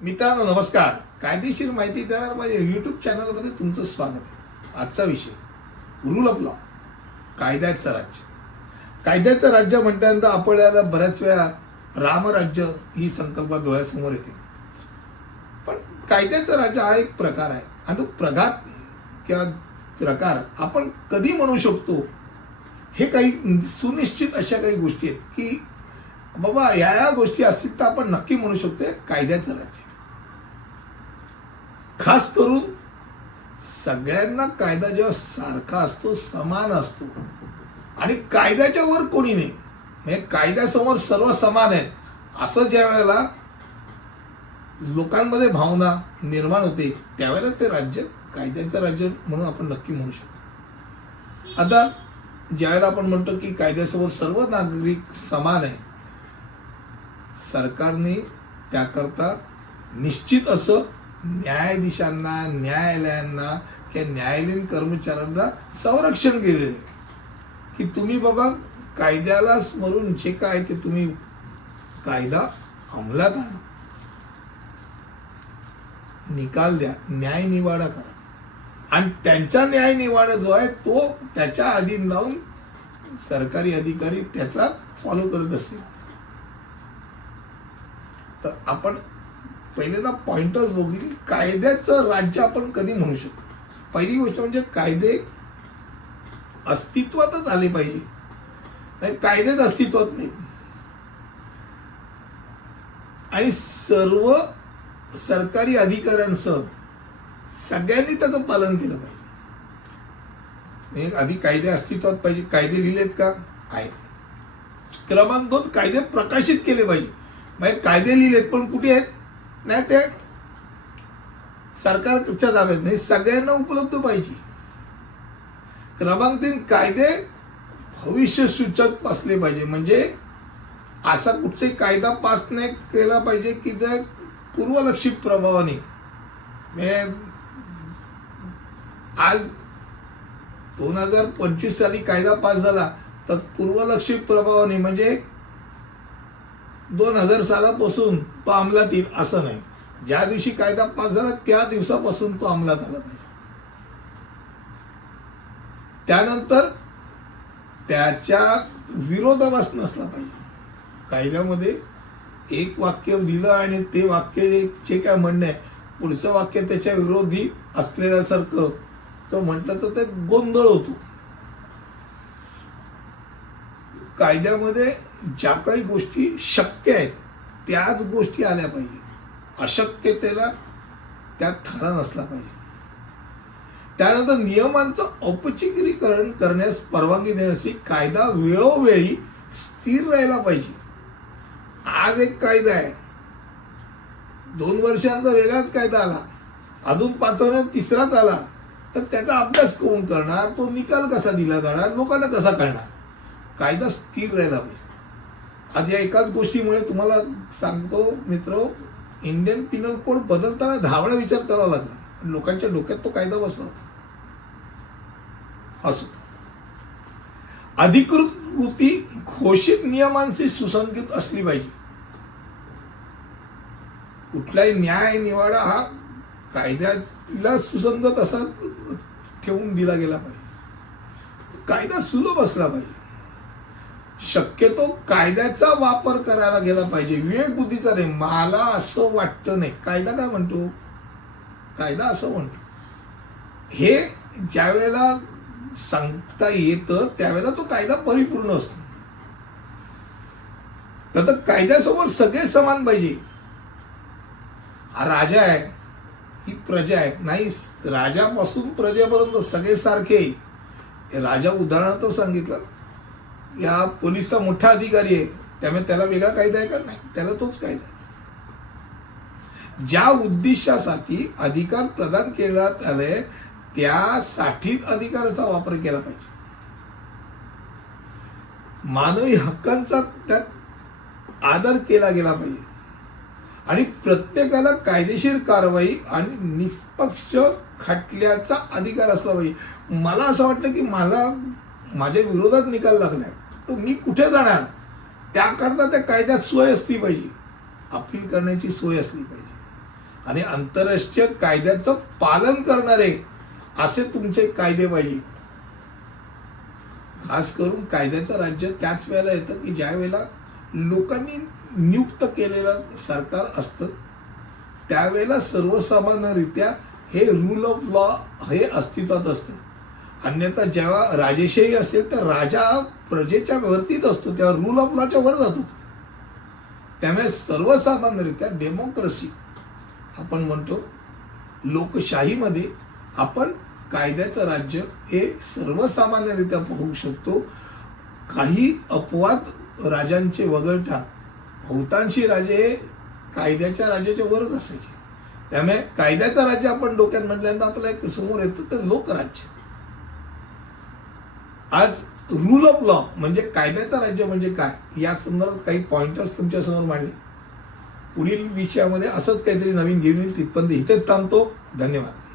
मित्रांनो नमस्कार. कायदेशीर माहिती देणार माझ्या यूट्यूब चॅनलमध्ये तुमचं स्वागत आहे. आजचा विषय रूल ऑफ लॉ कायद्याचं राज्य. कायद्याचं राज्य म्हटल्यानंतर आपल्याला बऱ्याच वेळा रामराज्य ही संकल्पना डोळ्यासमोर येते. पण कायद्याचं राज्य हा एक प्रकार आहे. आणि तो प्रघात किंवा प्रकार आपण कधी म्हणू शकतो हे काही सुनिश्चित अशा काही गोष्टी आहेत की बाबा या या गोष्टी असतील तर आपण नक्की म्हणू शकतो कायद्याचं राज्य. खास करून सगळ्यांना कायदा जेव्हा सारखा असतो समान असतो. आणि कायद्याच्या वर कोणी नाही. म्हणजे कायद्यासमोर सर्व समान आहेत. असं ज्या वेळेला लोकांमध्ये भावना निर्माण होते त्यावेळेला ते राज्य कायद्याचं राज्य म्हणून आपण नक्की म्हणू शकतो. आता ज्यावेळेला आपण म्हणतो की कायद्यासमोर सर्व नागरिक समान आहे सरकारने त्याकरता निश्चित असं न्यायाधीशांना न्यायालयांना किंवा न्यायालयीन कर्मचाऱ्यांना संरक्षण केलेलं आहे. की तुम्ही बाबा कायद्याला स्मरून जे काय ते तुम्ही कायदा अंमलात आणा. निकाल द्या न्याय निवाडा करा. आणि त्यांचा न्याय निवाडा जो आहे तो त्याच्या अधीन लावून सरकारी अधिकारी त्याचा फॉलो करत असतील. तर आपण पहिल्यांदा पॉइंटच बघू की कायद्याचं राज्य आपण कधी म्हणू शकतो पहिली गोष्ट म्हणजे कायदे अस्तित्वातच आले पाहिजे. नाही कायदेच अस्तित्वात नाही आणि सर्व सरकारी अधिकाऱ्यांसह सगळ्यांनी त्याचं पालन केलं पाहिजे. म्हणजे आधी कायदे अस्तित्वात पाहिजे. कायदे लिहिलेत का? आहेत. क्रमांक दोन कायदे प्रकाशित केले पाहिजे. म्हणजे कायदे लिहिलेत पण कुठे आहेत? नाही ते सरकारच्या ताब्यात नाही सगळ्यांना उपलब्ध पाहिजे. क्रमांक तीन कायदे भविष्य सूचक असले पाहिजे. म्हणजे असा कुठचाही कायदा पास नाही केला पाहिजे की जर पूर्वलक्षित प्रभावाने. म्हणजे आज दोन हजार पंचवीस साली कायदा पास झाला तर पूर्वलक्षित प्रभावाने म्हणजे दोन हजार सालापासून तो अंमलात येईल असं नाही. ज्या दिवशी कायदा पास झाला त्या दिवसापासून तो अंमलात आला पाहिजे त्यानंतर त्याच्या विरोधाभास नसला पाहिजे. कायद्यामध्ये एक वाक्य दिलं आणि ते वाक्य जे- काय म्हणणं आहे पुढचं वाक्य त्याच्या विरोधी असलेल्यासारखं तो म्हटलं तर ते गोंधळ होतो. कायद्यामध्ये ज्या काही गोष्टी शक्य आहेत त्याच गोष्टी आल्या पाहिजे. अशक्यतेला त्यात थारा नसला पाहिजे. त्यानंतर नियमांचं औपचारिकरण करण्यास परवानगी देण्यासाठी कायदा वेळोवेळी स्थिर राहायला पाहिजे. आज एक कायदा आहे. दोन वर्षांचा वेगळाच कायदा आला. अजून पाच वर्षात तिसराच आला. तर त्याचा अभ्यास कोण करणार? तो निकाल कसा दिला जाणार? लोकांना कसा कळणार? कायदा स्थिर राहायला पाहिजे. आज या एकाच गोष्टीमुळे तुम्हाला सांगतो मित्र इंडियन पिनल कोड बदलताना धावळा विचार करावा लागला. लोकांच्या डोक्यात तो कायदा बसला होता. असो. अधिकृत कृती घोषित नियमांशी सुसंगत असली पाहिजे. कुठलाही न्याय निवाडा हा कायद्याला सुसंगत असा ठेवून दिला गेला पाहिजे. कायदा सुलभ असला पाहिजे. शक्यतो कायद्याचा वापर करायला गेला पाहिजे. विवेक बुद्धीचा नाही. मला असं वाटतं नाही. कायदा काय म्हणतो? कायदा असं म्हणतो. हे ज्या वेळेला सांगता येतं त्यावेळेला तो कायदा परिपूर्ण असतो. तर कायद्यासमोर सगळे समान पाहिजे. हा राजा आहे. ही प्रजा आहे. नाही राजापासून प्रजेपर्यंत सगळे सारखे राजा उदाहरणार्थ सांगितलं. या पोलीसचा मोठा अधिकारी आहे. त्यामुळे त्याला वेगळा कायदा आहे का नाही? त्याला तोच कायदा आहे. ज्या उद्दिष्टासाठी अधिकार प्रदान केला आले त्यासाठीच अधिकाराचा वापर केला पाहिजे. मानवी हक्कांचा त्यात आदर केला गेला पाहिजे. आणि प्रत्येकाला कायदेशीर कारवाई आणि निष्पक्ष खटल्याचा अधिकार असला पाहिजे. मला असं वाटतं की मला माझ्या विरोधात निकाल लागलाय तर मी कुठे जाणार? त्याकरता त्या कायद्यात सोय असली पाहिजे. अपील करण्याची सोय असली पाहिजे. आणि आंतरराष्ट्रीय कायद्याचं पालन करणारे असे तुमचे कायदे पाहिजे. खास करून कायद्याचं राज्य त्याच वेळेला येतं की ज्या वेळेला लोकांनी नियुक्त केलेलं सरकार असतं त्यावेळेला सर्वसामान्यरित्या हे रूल ऑफ लॉ हे अस्तित्वात असतं. अन्यथा जेव्हा राजेशाही असेल तर राजा प्रजेच्या वरतीच असतो तेव्हा रूल ऑफ लॉच्या वर जातो. त्यामुळे सर्वसामान्यरित्या डेमोक्रेसी आपण म्हणतो लोकशाहीमध्ये आपण कायद्याचं राज्य हे सर्वसामान्यरित्या पाहू शकतो. काही अपवाद राजांचे वगळता बहुतांशी राजे हे कायद्याच्या राज्याच्या वरच असायचे. त्यामुळे कायद्याचं राज्य आपण डोक्यात म्हटल्यानंतर आपल्याला एक समोर येतं तर लोकराज्य. आज रूल ऑफ लॉ म्हणजे कायद्याचं राज्य म्हणजे काय? या संदर्भात काही पॉइंटर्स तुमच्यासमोर मांडले. पुढील विषयामध्ये असंच काहीतरी नवीन घेऊन येईल तिथपर्यंत इथेच थांबतो. धन्यवाद.